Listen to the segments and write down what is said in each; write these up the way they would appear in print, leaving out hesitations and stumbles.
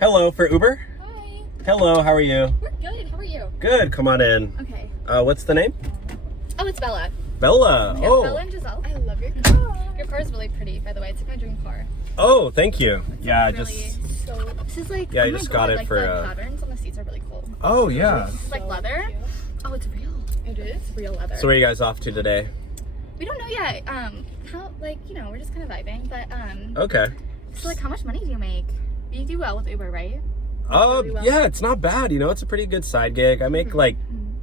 Hello, for Uber? Hi. Hello, how are you? We're good. How are you? Good, come on in. Okay. What's the name? Oh, it's Bella. Bella. Yeah, Oh. Bella and Giselle. I love your car. Your car is really pretty, by the way. It's like my dream car. Oh, thank you. Yeah, Really, this is like. Yeah, oh I my just God, got it like for, the patterns on the seats are really cool. Oh, yeah. This is like leather. Cute. Oh, it's real. It is real leather. So where are you guys off to today? We don't know yet. How we're just kind of vibing, but Okay. So like, how much money do you make? You do well with Uber, right? Really well. Yeah, it's not bad. You know, it's a pretty good side gig. I make like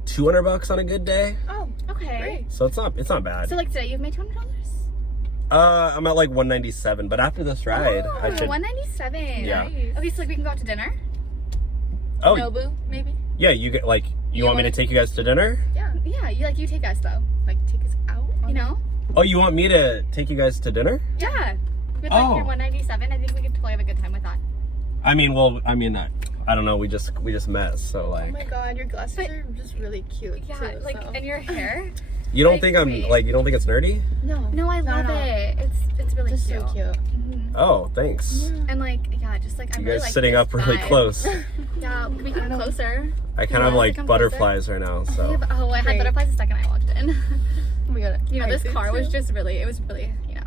$200 on a good day. Oh, okay. Great. So it's not bad. So like today, you've made $200. I'm at like 197, but after this ride, Oh, I should. 197. Yeah. Nice. Okay, so like we can go out to dinner. Oh, Nobu, maybe. yeah. You get like. You want me to take you guys to dinner? Yeah. Yeah. You take us though. Like take us out. You know? Oh, you want me to take you guys to dinner? Yeah. With like your 197, I think we could totally have a good time with that. I don't know. We just met, so like. Oh my God, your glasses are just really cute. Yeah, too, like so. and your hair. You don't like, think I'm wait. like? You don't think it's nerdy? No, I love it. It's really Just cute. so cute. Oh, thanks. Yeah. And like just like I'm You really guys like sitting this up really vibe. close. Yeah, we can come closer. I kind of wanna like come butterflies right now. So. Oh, I had Great. butterflies the second I walked in. Oh my God. You know, I this did car was too. just really,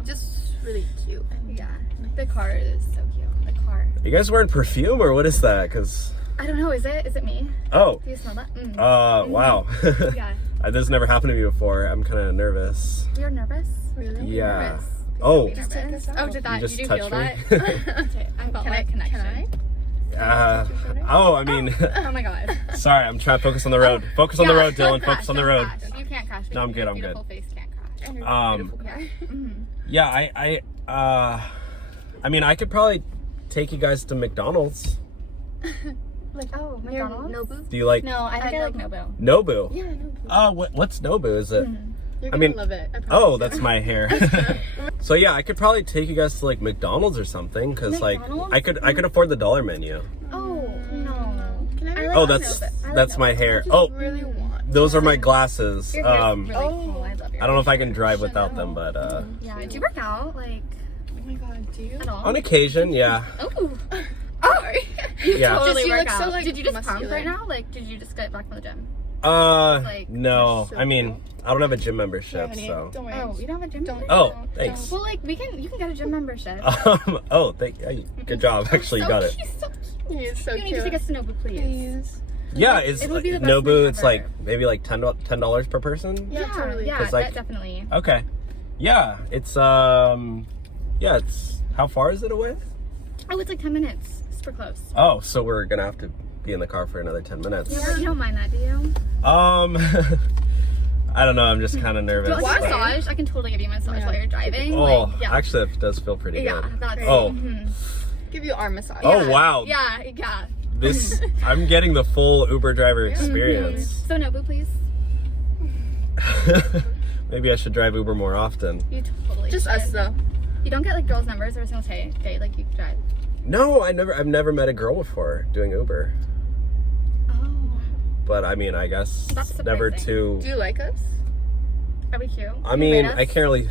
just really cute. yeah. The car is so cute. The car. You guys wearing perfume or what is that? Cause. I don't know. Is it me? Oh. Do you smell that? Wow. Yeah. This has never happened to me before. I'm kind of nervous. You're nervous? Really? Yeah. Nervous. Oh. Just take us out. Oh, did that? You just Did you touched feel me. that? Okay, I felt that connection. I mean. Oh my God. Sorry, I'm trying to focus on the road. Focus on the road, don't Dylan. crash, Focus on the don't road. crash. You can't crash. No, I'm good, Your I'm good. beautiful face can't crash. And your beautiful car. Yeah, I mean, I could probably take you guys to McDonald's. Like McDonald's? Nobu? Do you like No, I think I like Nobu. Nobu? Yeah, Nobu. What's Nobu? Is it? You're I gonna mean, love it. I promise Oh, you. that's my hair. So yeah, I could probably take you guys to like McDonald's or something, cause like McDonald's? I could afford the dollar menu. Oh no. Can I Oh, like that's my hair. I Oh, really want. those are my glasses. Your hair's really cool. I love your I don't know if I can hair. drive without them, but Yeah. Do you work out like Oh my God, do you? at all? on occasion, yeah. Oh. Sorry. Yeah. Totally you work look so, out. like, Did you just pump muscular. right now? Like, did you just get back from the gym? like, No. so I mean, cool. I don't have a gym Yeah, membership, honey, so. don't worry. Oh, you don't have a gym membership? Oh, thanks. Well, like, you can get a gym membership. Oh, good job. Actually, you got it. He's so cute. He is so You need to cute. take us to Nobu, please. Please. Yeah, it's It would be the best Nobu. thing It's ever. like maybe like $10 per person. Yeah, totally. Yeah, 'Cause, like- definitely. Okay. Yeah, it's how far is it away? Oh, it's like 10 minutes. Super close. Oh, so we're gonna have to be in the car for another 10 minutes. You don't mind that, do you? I don't know. I'm just kind of Do you nervous. want but- a massage? I can totally give you a massage while you're driving. Oh, like, yeah. actually, it does feel pretty Yeah, good. that's Oh. Give you arm massage. Oh, wow. Yeah. This I'm getting the full Uber driver experience. So Nobu, please. Maybe I should drive Uber more often. You totally Just should. us though. You don't get like girls' numbers every single day like you drive. No, I've never met a girl before doing Uber. Oh. But I mean, I guess That's never surprising. too. Do you like us? Are we cute? I Can you mean, rate us? I can't really.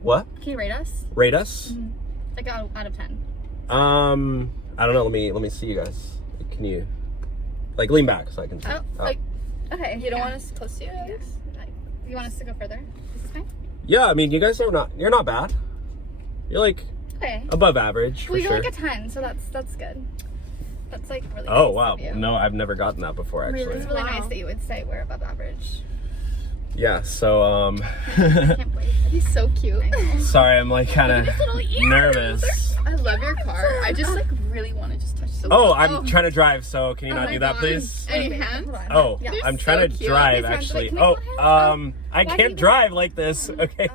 What? Can you rate us? Rate us? Like out of 10. I don't know. Let me see you guys. Can you, like, lean back so I can see? Oh, like, okay. You don't want us close to you? I guess? Like, you want us to go further? Is this fine? Yeah, I mean, you guys are you're not bad. You're like Okay. above average for Well, you're sure. like a 10, so that's good. That's like really Oh nice wow, of you. no, I've never gotten that before actually. It's really Wow. nice that you would say we're above average. Yeah, so I can't believe it. He's so cute. sorry, I'm like kind of His little ears. nervous. I love your car. I just like really want to just touch the Oh, I'm trying to drive, so can you not my do that, God. please? Any hands? Hold on. Oh, Yeah. I'm so trying to cute. drive His hands, actually. like, can we Oh, hold hands? I Why do can't you- drive like this. Okay.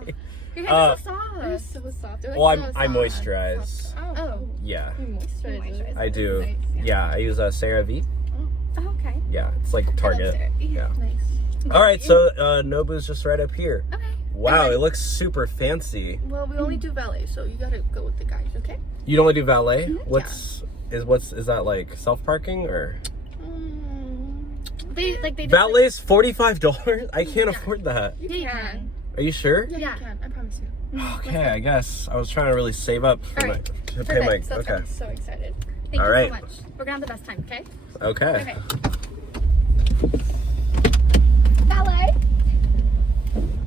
Your hands are so They're soft. so soft. They're, like, Well, so I soft. moisturize. Oh. Yeah, You moisturize. I do. Nice. Yeah, I use CeraVe. Oh, okay. Yeah, it's like Target. CeraVe. Yeah. Nice. All right, so Nobu's just right up here. Okay. Wow, it looks super fancy. Well, we only do valet, so you gotta go with the guys, okay? You only do valet? Is that like self parking or? They just, Valet's $45. I can't afford that. You Yeah, you can. can. Are you sure? Yeah, Yeah. you can. I promise you. Okay, I guess I was trying to really save up for All right. to pay my. Perfect. So that's Okay. I'm so excited. Thank All you right. so much. We're gonna have the best time, okay? Okay. Okay.